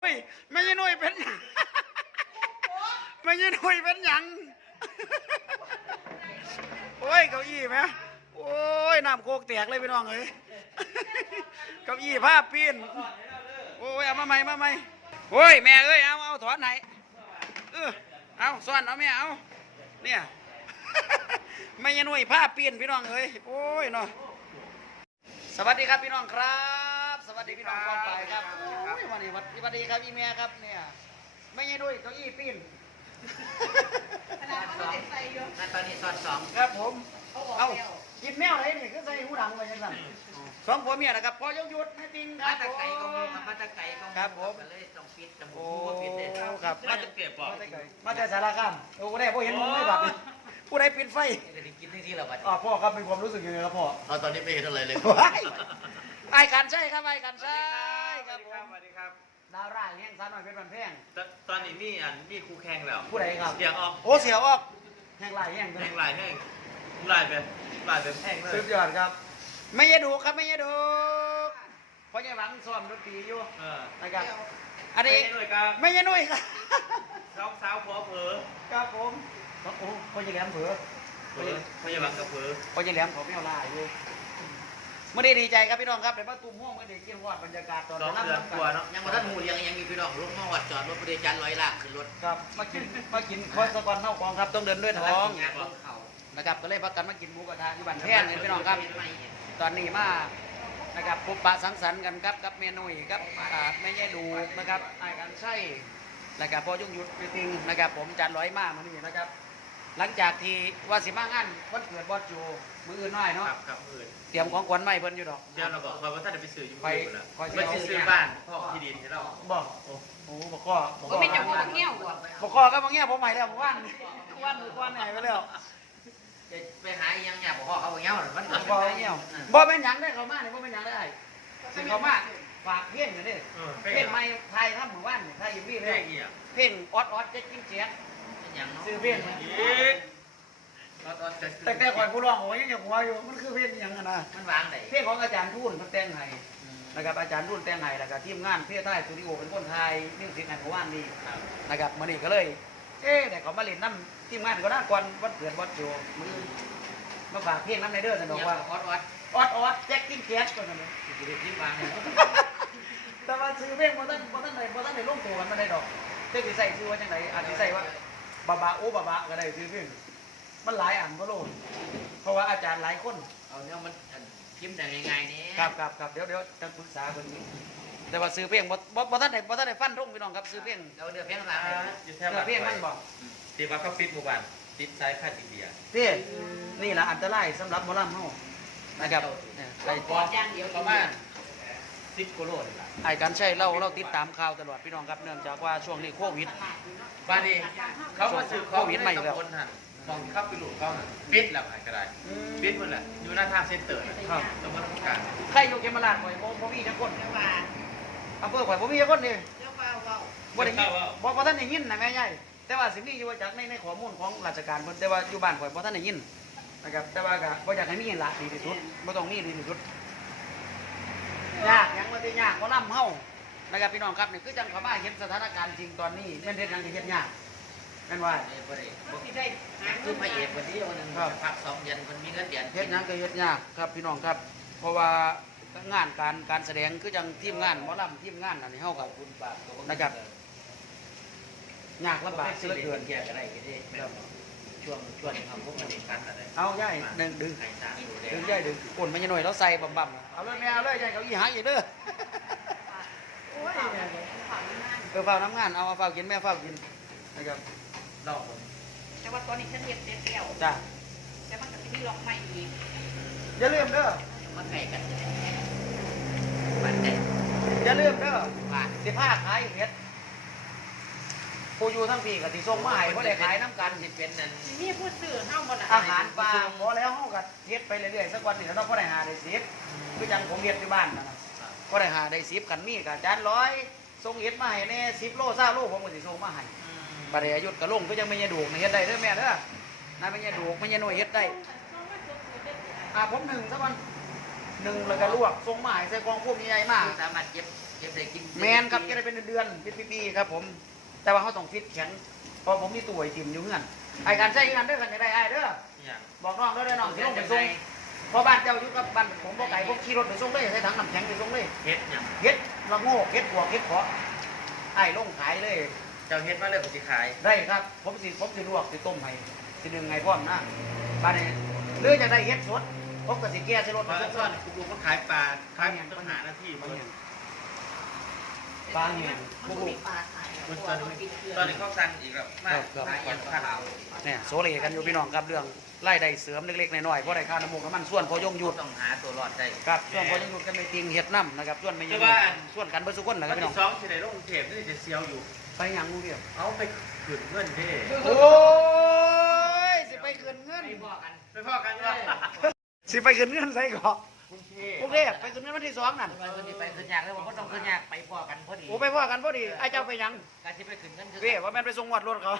เฮ้ยไม่ใช่หน่ยเป็นหยังไม่ใช่หน่ยเป็นหยังโอ้ยเก้าอี้ไหมโอ้ยน้ำโคกแตกเลยพี่น้องเอ้ยเก้าอี้ผ้าปีนโอ้ยเอามาใหม่มาใหม่โอ้ยแม่เอ้ยเอาเอาถอนไหนเออเอาซ่อนเอาแม่เอาเนี่ยไม่ใช่หน่ยผ้าปีนพี่น้องเอ้ยโอ้ยเนาะสวัสดีครับพี่น้องครับ สวัสดีพี่น้องกองไปครับโอ้ยวันนี้วันสวัสดีครับอีเมียครับเนี่ย ไม่ใช่หน่วยเก้าอี้ปีนนั่นตอนนี้สอดสองครับผม เอากินแมวอะไรนี่ก็ใส่หูดังไปยังไงสองผัวเมียนะครับพอยงหยุดให้ติงคมารับตะผมไก่ก็มีครับมาตะไก่ก็มีครับผมก็เลยต้องปิดจมูโอ้กก็ปิดเลยครับมาตะเก็บบอกมาแต่สารคามโอ้ได้พ่อเห็นมึงไม่บัดนี่ผู้ใดปิดไฟจะได้กินที่ที่เราบัดอ๋อพ่อครับมีความรู้สึกยังไงครับพ่อเอาตอนนี้ไม่เห็นอะไรเลยว้าย ไอ้กันใช่ครับไอ้กันใช่ครับผมสวัสดีครับดาวร่างเลี้ยงสาวน้อยเป็นบันแพงตตอนนี้มีอันมีครูแข่งแล้วผู้ใดครับเสียงออกโอ้เสียออกแห้งลายแห้งแข่งลายแห้งลายแบบลายแบบแห้งเลยสุดยอดครับ ไม่ยดูครับไม่ยดูเพราะยังหวังซ้อมดนตรีอยู่เออนะครับอันนี้ไม่ด้วยครับไม่ยนุ่ยครับสาวสาวผัวเผลอครับผมโอ้โหพอจะแหลมเผือเผลอพยาบาลกับเผลอพอจะแหลมเขาไม่เอาลายอยู่ ไม่ได้ดีใจครับพี่น้องครับแต่ว่าตุ้มห้องไม่ได้กินวอดบรรยากาศตอนสองนั่งเดือนน้ำกว่าเนาะยังมาท่านหมูเลี้ยงยังมีพี่น้องรถมาวัดจอดรถบริการร้อยลากขึ้นรถครับมากินมากินคอยสะกอนเท่ากองครับต้องเดินด้วยท้องงานของเขานะครับก็เลยพักกันมากินหมูกระทะที่บ้านแพงเนี่ยพี่น้องครับ ตอนนี้มานะครับพบปะสังสรรค์กันครับกับเมนูครับอ่าแม่แย่ดูนะครับไอ้ายกันใช่นะครับพอยุ่งหยุดไปติงนะครับผมจานร้อยมากมานี่นะครับ หลังจากที่ว่าสิมางานวันเกิดบอสโจมืออื่นน้อยคเนาะรับครับอื่นเตรียมของขวัญใหม่เพิ่นอยู่ดอก เดี๋ยวเราบอกคอยว่าท่านจะไปซื้ออยู่ไปอยู่นะคอยสิไปซื้อบ้านพ่อที่ดินให้เราบอกโอ้โหบอกข้อบอกก็ข้อไม่จะพูดเงี้ยวบ่บอกข้อก็บางแง่ผมใหม่แล้วผมว่านว่านมือว่านไหนไปแล้วไปหายังอยากบอกพ่อเขาบอกเงี้ยวมันบอกข้อเงี้ยวบ่เป็นหยังได้เขามาเนี่ยบ่เป็นหยังได้สิเขามาฝากเพี้ยนอยู่เด้เออเพ่งไม่ไทยทำหมู่บ้านไทยยิมวี่เลเพ่ยงเหี้ยเพ่งออดออดเจ๊จิ้งเจี๊ยบ อย่างเนาะซื้อเพ่งอีกแต่แต่ก่อนผู้ร้องโอ้ยยังอย่างหัวอยู่มันคือเพ่งยังอะนะมันวางไหนเพ่งของอาจารย์ทุ่นเพิ่นแต่งให้นะครับอาจารย์ทุ่นแต่งให้แล้วก็ทีมงานเพื่อไทยสตูดิโอเป็นคนไทยมิวสิกในหมู่บ้านนี้นะครับมื้อนี้ก็เลย เอ๊ะแต่เขามาเล่นน้ำทีมงานก็น่าก่อนวันเกิดวัดโจมือมาฝากเพลงน้ำในเด้อสนบออกกว่าว่าออดออดออดออดแจ็คจิ้งเจี๊ยบก็นั่นเองจะได้ที่วางเนี่ยแต่ว่าซื้อเพลงบ่ทันบ่ทันได้บ่ทันได้ลงตัวมันบ่ได้ดอกเจ๊สิใส่ชื่อว่าจังไดอาจสิใส่ว่า บาบาโอบาบาก็ได้ซื้อเพิ่งมันหลายอันก็โลดเพราะว่าอาจารย์หลายคนเอาเนี่ยมันพิมพ์ได้ง่ายๆนี่ครับครับครับเดี๋ยวเดี๋ยวจะปรึกษาคนนี้ แต่ว่าซื้อเพียงบ่บ่บ่ท่านได้บ่ท่านได้ฟันทุ่งพี่น้องครับซื้อเพียงเราเดือดเพียงหลังอยู่แถซื้วบ้าอนเพียงมันบอกตีว่าเขาฟิตหมู่บ้านติดสายคาดอินเดียพี่นี่ล่ะอันตรายสำหรับหมอลำเฮานะครับเนี่ยไปกอดย่างเดียวประมาณ สิบกิโลนี่แหละไอ้การใช้เราเราติดตามข่าวตลอดพี่น้องครับเนื่องจากว่าช่วงนี้โควิด บ้านนี้เขามาซื้อของโควิดใหม่แล้วตำบลหันมองเข้าไปหลุดเขาน่ะปิดแล้วไงก็ได้ปิดหมดแหละอยู่หน้าทางเซ็นเตอร์น่ะครับตำบลต้องการใครอยู่เขมราชข่อยบ่บ่มีจักคนอำเภอข่อยบ่มีจักคนนี่บ่ได้ยินบ่บ่ท่านได้ยินนะแม่ใหญ่แต่ว่าสิมีอยู่จากในในข้อมูลของราชการเพิ่นแต่ว่าอยู่บ้านข่อยบ่ท่านได้ยินนะครับแต่ว่าก็บ่อยากให้มีละดีที่สุดบ่ต้องมีดีที่สุด ยากยังบ่ได้ยากบ่ล่ำเฮานะครับพี่น้องครับนี่คือจังเขามาเห็นสถานการณ์จริงตอนนี้แม่นเฮ็ดหยังที่เฮ็ดยากแม่นว่าคือพระเอกคนนี้วันหนึ่งพักสองเดือนคนมีเงินเดือนเฮ็ดหยังก็เฮ็ดยากครับพี่น้องครับ เพราะว่างานการการแสดงคือจังทีมงานหมอลำทีมงานอันนี้เฮากับ คุณปากนะครับ ยากลำบากซื้เสืออเกินแก่อะไรก็ได้ ช่วงช่วงนี้เขาพวกมันอีกครั้งอะไรเอาย่ายดึงดึงไข่สารดูแลดึงย่ายดึงก้นมันจะหน่อยแล้วใส่บ่ำๆเอาเลยแม่เอาเลยย่ายเขาอีหางอีกเด้อเออเฝ้าน้ำงานเอาเอาเฝ้ากินแม่เฝ้ากินนะครับนอกแต่ว่าตอนนี้ฉันเรียนเสร็จแล้วจ้าแต่มันก็จะมีล็อกใหม่อีกอย่าลืมเด้อมันไก่กันมันได้อย่าลืมเด้อผ่านสิผ้าขายเฮ็ด ผู้อยู่ทั้งปีกับสิส่งมาให้บ่ได้ขายน้ำกันที่เป็นนั้นทีนี่พูดสื่อเท่าหมดละอาหารปลาพอแล้วเฮาก็เฮ็ดไปเรื่อยๆสักวันหนึงแล้วเราก็ได้หาได้สิบคือจังผมเฮ็ดอยู่บ้านนั่นน่ะก็ได้หาได้สิบกันมีกับจานร้อยส่งเฮ็ดมาให้แน่10โล20โลผมก็สิส่งมาให้บัดนี้อายุก็ลงก็ยังไม่ยาดูกนี่เฮ็ดได้เด้อแม่เด้อน่าไม่ยาดูกไม่ยาหน่วยเฮ็ดได้อ่าผมหนึ่งสักวันหนึ่งแล้วก็ลวกส่งมาให้ใส่กล่องพวกใหญ่ๆมาสามารถเก็บเก็บได้กินแมนครับก็ได้เป็นเดือนๆฟิตปีๆครับผม แต่ว่าเขาต้องฟิตแข็งเพราะผมมีตัวไอติมอยู่เงื่อนไอการใช้งานเด้อกันจะได้ไอเด้ออย่างบอกน้องเด้อเด้อน้องสิลงไปส่งเพราะบ้านเจ้าอยู่กับบ้านผมบ่ไก่ผมขี่รถไปส่งเลยใช้ถังน้ำแข็งไปส่งเลยเฮ็ดอย่างเฮ็ดละโง่เฮ็ดหัวเฮ็ดเพาะไอ้ลงขายเลย เจ้าเฮ็ดมาเลยผมสิขายได้ครับ ผมสิผมสิลวกสิต้มให้สินึ่งไงพร้อมนะบ้านนี้หรือจะได้เฮ็ดสดผมก็สิแก้ใส่รถมามาส่ส่ววนนคุณลุงก็ขายปลาขายต้องหาหน้าที่บาเพิ่งน อย่างบางอย่างมันก็มีปลาขายมันตอนนี้ตอนนี้เขาสั่งอีกแล้วมาขายอย่างข้าวเนี่ยโซเลกันอยู่พี่น้องครับเรื่องไล่ได้เสริมเล็กๆน้อยๆเพราะได้ค่าน้ำมูกน้ำมันส่วนพอยงหยุดต้องหาตัวรอดได้ ครับส่วนพอยงหยุดกันไม่ติงเฮ็ดน้ำนะครับส่วนไม่ยังส่วนกันเบอร์สุกคนนะครับวันพี่น้อที่งสองสิได้ลงกรุงเทพนี่จะเซียวอยู่ ไปหยังงูเดียวเอาไปขืนเงินเด้โอ้ยสิไปคืนเงินไปบอกกันไปพ่อกันว่า สิไปคืนเงินใส่ก่อน กรุงเทพกรุงเทพไปคืนเงินวันที่สองนั่นไปคนที่ไปขึ้นยากเลยว่าต้องขึ้นยากไปบอกกันพอดีโอ้ไปพ่อกันพอดีไอ้เจ้าไปหยังการที่ไปขึ้นเงินคือเว้ยว่าแม่นไปส่งวัดรถเขา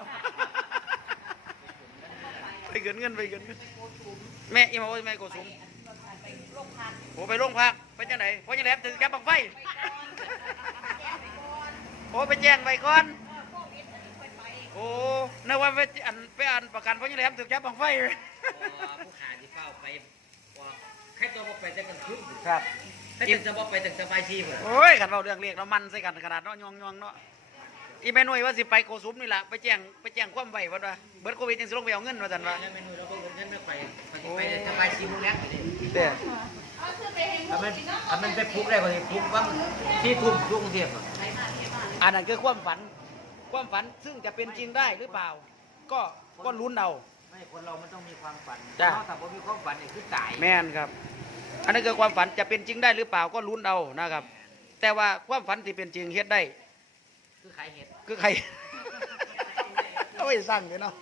ไปคืนเงินไปคืนเงินแม่อีมาโอ้ยแม่โกสุมไปโรงพักโอ้ไปโรงพักไปจังไหนเพราะยังแหลมถึงแกบังไฟโอ้ไปแจ้งไว้ก่อนโอ้นึกว่าไปอันไปอันประกันเพราะยังแหลมถึงแกบังไฟ ผู้ขาที่เฝ้าไปบอก ใครตัวบอกไปแต่กันคืนครับใครจะบอกไปแต่สบายชีพเลยโอ้ยขันเราเรื่องเรียกเรามันใส่กันขนาดเนาะยองยองๆเนาะอีแม่นุ่ยว่าสิไปโกสุมนี่ล่ะไปแจ้งไปแจ้งความไว้ว่าว่าเบิร์ดโควิดยังสิลงไปเอาเงินมาสันว่าแล้วเมนูเราก็เงินไม่ไปไปสบายชีพแรกเลยเด้อเอาซื้อไปให้หมถ้าดมันสิเนาะถ้ามันไปพุกได้ก็พุกบ้างที่ทุ่มทุ่งเทียบไปมาเที่ยวมาเลยอันนั้นคือความฝัน ความฝันซึ่งจะเป็นจริงได้หรือเปล่า ก็ก็ลุ้นเอา ไม่คนเรามันต้องมีความฝันจ้ะถ้าผมมีความฝันเนี่ยคือตายแม่นครับ อันนั้นคือความฝันจะเป็นจริงได้หรือเปล่าก็ลุ้นเอานะครับ แต่ว่าความฝันที่เป็นจริงเฮ็ดได้ คือขายเห็ดคือใคร เอาไว้สร้างเลยเนาะ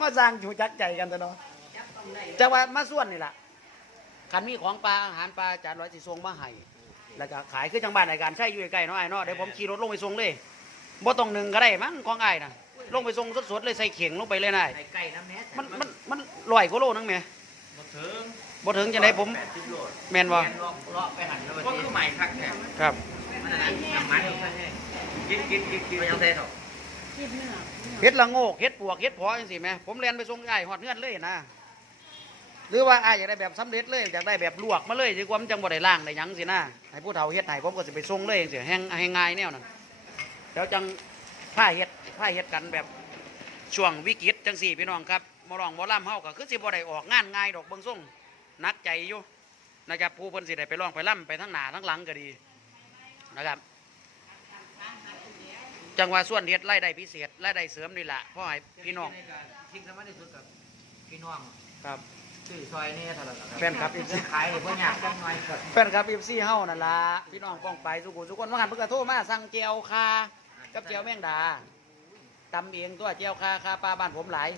มาสร้างจูจักใจกันแต่เนาะจับต้องได้จะว่ามาส่วนนี่แหละคันมีของปลาอาหารปลาจานร้อยสิส่งมาให้แล้วก็ขายคือจังบ้านในการใช้อยู่ใกล้ๆเนาะไอ้เนาะเดี๋ยวผมขี่รถลงไปส่งเลยบ่ต้องหนึ่งก็ได้มั้งของไอ้ายน่ะ ลงไปส่งสดๆเลยใส่เข่งลงไปเลยนายไก่ไก่น้ำแม่มันมันมันลอยกว่าโลนึงแหม่บ่ถึงบ่ถึงจังไดผมแปดสิบโลแม่นบ่แกนเลาะเลาะไปหันแล้วก็คือใหม่คักแท้ครับมันอะไรน้ำมันกินกินกินกินมันยังเท่หรอกคิดเนื้อเฮ็ดละโงกเฮ็ดปวกเฮ็ดพอจังซี่แหมผมเรียนไปส่งอ้ายฮอดเฮือนเลยนะหรือว่าอ้ายอยากได้แบบสำเร็จเลยอยากได้แบบลวกมาเลยดีกว่ามันจังบ่ได้ล้างได้หยังสินะให้ผู้เฒ่าเฮ็ดให้ผมก็สิไปส่งเลยจังซี่แฮงแฮงง่ายแนวนั้นแล้วจังผ้าเฮ็ด ผ้าเฮ็ดกันแบบช่วงวิกฤตจังซี่พี่น้องครับบ่ร้องบ่ล่ำเฮาก็คือสิบ่ได้ออกงานง่ายดอกเบิ่งส่งหนักใจอยู่นะครับผู้เพิ่นสิได้ไปร้องไปล่ำไปทั้งหน้าทั้งหลังก็ดีนะครับ จังหวะส่วนเฮ็ดรายได้พิเศษรายได้เสริมนี่ล่ะเพราะให้พี่น้องทิ้งสำคัญที่สุดกับพี่น้องครับชื่อซอยนี่เท่าไหร่ครับแฟนคลับเขายเพื่ออยากจังหน่อยครับแฟนคลับ FC เฮานั่นล่ะพี่น้องป้องไปสุขุมสุขคนว่าหันเพิ่นก็โทรมาสั่งเจียวคากับเจียวแมงดา ตำเองตัวเจียวคาคาปลาบ้านผมหลาย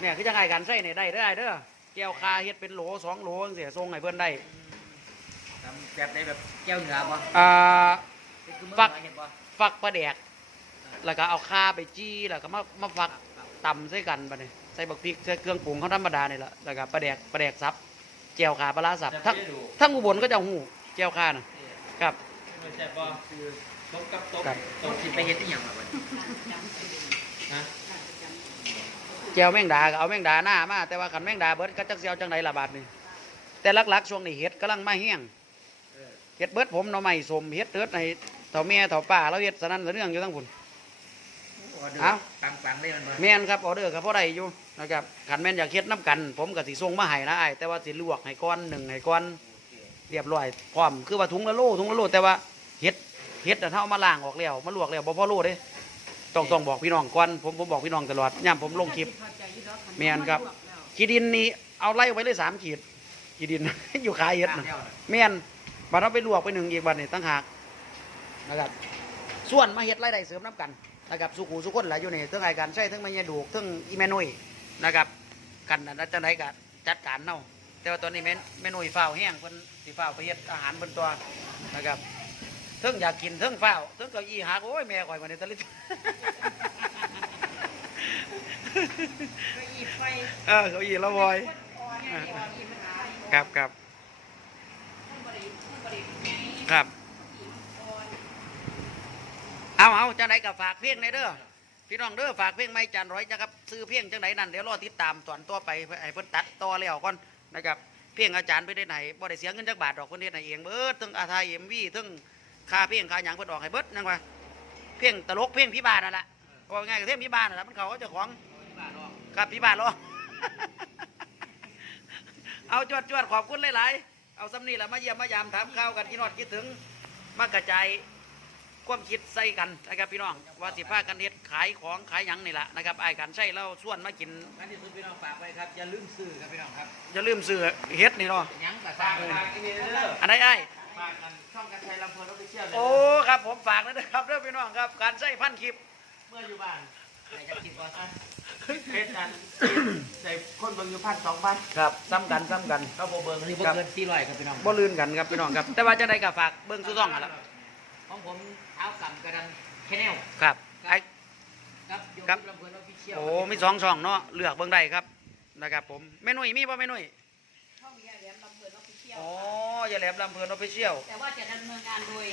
เนี่ยคือจังไงกันใส่เนี่ยได้ได้เด้อเจียวคาเฮ็ดเป็นโหลสองโหลจังซี่ส่งให้เพิ่นได้ทำแบบในแบบแก้วเหนือบ่อ่าฟักฝักปลาแดก แล้วก็เอาคาไปจี้แล้วก็มามาฝักตำใส่กันบัดนี้ใส่บักพริกใส่เครื่องปรุงเขาธรรมดานี่แหละแล้วก็ปลาแดกปลาแดกสับเจียวคาปลาร้าสับทั้งทั้งอุบลก็จะหูเจียวคาน่ะครับไม่ใช่บ่คือ ตบกับตบครับตต้บองคิดไปเห็ดที่อย่างแบบนี้ฮะเจียวแมงดาก็เอาแมงดาหน้ามาแต่ว่าขันแมงดาเบิดก็จักเสียวจังไดละบาดนี่แต่หลักๆช่วงนี้เฮ็ดกำลังมาแห้งเฮ็ดเบิดผมหน่อไม้สมเฮ็ดเฮ็ดในเฒ่าแม่เฒ่าป้าเราเฮ็ดสนั่นสะเนื่องอยู่ทั้งพุ่นเอ้าปังปังๆเลยมันบ่แม่นครับออเดอร์ก็พอได้อยู่นะครับขันแม่นอยากเฮ็ดน้ำกัน ผมก็สิส่งมาให้นะอ้ายแต่ว่าสิลวกให้ก้อนหนึ่งให้ก้อนเรียบร้อยพร้อมคือว่าถุงละโลถุงละโลแต่ว่าเฮ็ด เฮ็ดน่ะถ้าเอามาล้างออกแล้วมาลวกแล้วบ่พอโลเด้ต้องต้องบอกพี่น้องก่อนผมผมบอกพี่น้องตลอดย่ามผมลงคลิปแม่นครับขีดินนี่เอาไล่ไว้เลยสามขีดขีดิน อยู่ขายเฮ็ดนะแม่นบัดเอาไปลวกไปหนึ่งอีกบัดนี่ตั้งหากนะครับ ส่วนมาเฮ็ดรายได้เสริมน้ำกันนะครับสุขูสุขคนหลายอยู่นี่ทั้งไอ้การใช้ทั้งมันยาดูกทั้งอีแม่นุยนะครับกันนั้นจังไดก็จัดการเนาแต่ว่าตอนนี้แม่นแม่นุยฝ้าวแห้งเพิ่นสิฝ้าวไปเฮ็ดอาหารเพิ่นตัวนะครับ เทั้งอยากกินเทั้งฝ้าวเทั้งเก้าอี้หักโอ้ยแม่ข่อยมาในตะลิดก็อีไฟเออเก้าอี้ละบอยอ่อนเนี่ยเดี๋ยวอีมันหายครับครับบริบริครับอ่อนเอาเอาจังไหนกับฝากเพลงในเด้อพี่น้องเด้อฝากเพลงไม่จันร้อยนะครับซื้อเพลงจังไหนนั่นเดี๋ยวรอติดตามตอนต่อไปให้เพิ่นตัดต่อแล้วก่อนนะครับเพลงอาจารย์ไปได้ไหนบ่ได้เสียเงินจักบาทดอกเพิ่นเฮ็ดให้เองเบิดทั้งอาทายเอ็มวีทั้ง ค่าเพลงค่าหยังเพิ่นออกให้เบิดนั่นว่าเพลงตลกเพลงพี่บ้านนั่นแหละว่าง่ายกับเพลงพี่บ้านนั่นแหละมันเขาเจ้าของครับพี่บ้านร้องเอาจวดจวดขอบคุณหลายๆเอาสำนีแหละมาเยี่ยมมายามถามข่าวกันคิดนอดคิดถึงมากระจายความคิดใส่กันนะครับพี่น้องว่าสิพากันเฮ็ดขายของขายหยังนี่แหละนะครับไอ้ายกันใช่เราส่วนมากินอันที่สุดพี่น้องฝากไว้ครับอย่าลืมซื้อครับพี่น้องครับอย่าลืมซื้อเฮ็ดนี่เนาะหยังกระฝาซ่ากงฝากที่นี่เด้ออันไหนไอ้าย ฝากกันช่องการใช้ลำเพลินออฟฟิเชียลเลยโอ้ครับผมฝากนะครับเด้อพี่น้องครับ การใส่พันคลิป เมื่ออยู่บ้านใครจะกินก่อนอะเพชรนั้นใส่คนเบิ่งอยู่พันสองพันครับซ้ำกันซ้ำกันเขาโบเบิ่งอันนี้บ่เกินสี่ร้อยครับพี่น้องบ่ลืนกันครับพี่น้องครับ แต่ว่าจะได้กับฝากเบิ่งซุซ่องหั่นล่ะของผมเท้ากำกระดันแคแนลครับไอ้ ครับโยมครับ ลำเพลินออฟฟิเชียลโอ้มีสองช่องเนาะเลือกเบิ่งได้ครับนะครับผมแม่นุ่ยมีบ่แม่นุ่ยช่องยายแหลมลำเพลินออฟฟิเชียลอ๋อ อย่าแหลมลำเพลินออฟฟิเชียลแต่ว่าจะดำเนินงานโดย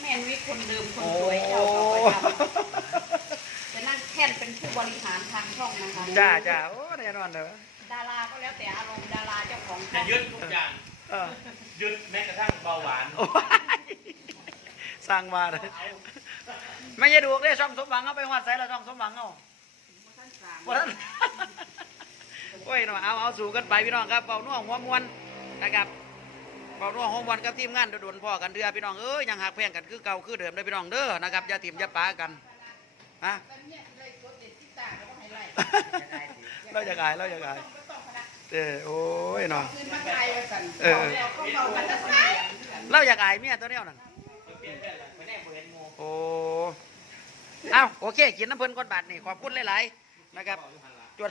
แม่นวิทย์คนเดิมคนโอ้สวยเจ้าเก่าประจำจะนั่งแท่นเป็นผู้บริหารทางช่องนะคะจ้าจ้าโอ้แน่นอนเด้อดาราก็แล้วแต่อารมณ์ดาราเจ้าของช่จะองยึดทุกอย่างเออยึดแม้กระทั่งเบาหวานโอ้ยสร้างมาเลยไม่ใช่ดูกเด้ช่องสมหวังเอาไปวัดใส่แล้วช่องสมหวังเอา ท่านสามบ่ทันโอ้ยเนาะเอาเอาสู่กันไปพี่น้องครับเป่าน่วหัวมวนนะครับ เป่าน่วหัวมวนกับทีมงานโดนๆพ่อกันเดือพี่น้องเอ้ยยังหักแพงกันคือเก่าคือเดิมเลยพี่น้องเด้อนะครับอย่าถิ่มอย่าปากันฮะเราจะกายเราจะกายเออโอ้ยเนาะเออเราอยากอายเมียตัวเนี้ยนั่นโอ้เอาโอเคกินน้ำเพลินก้อนบาทนี่ขอบคุณหลายๆนะครับจวด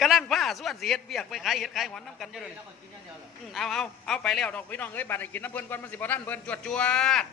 กำลังผ้าส่วนสีเห็ดเบียกไปขายเห็ดขายหวานน้ำกันเยอะเลย เอาเอาเอาไปแล้วดอกพี่น้องเอ้ยบาทให้กินน้ำเพลินก่อนมันสิบ่ท่านเพลินจวดจวด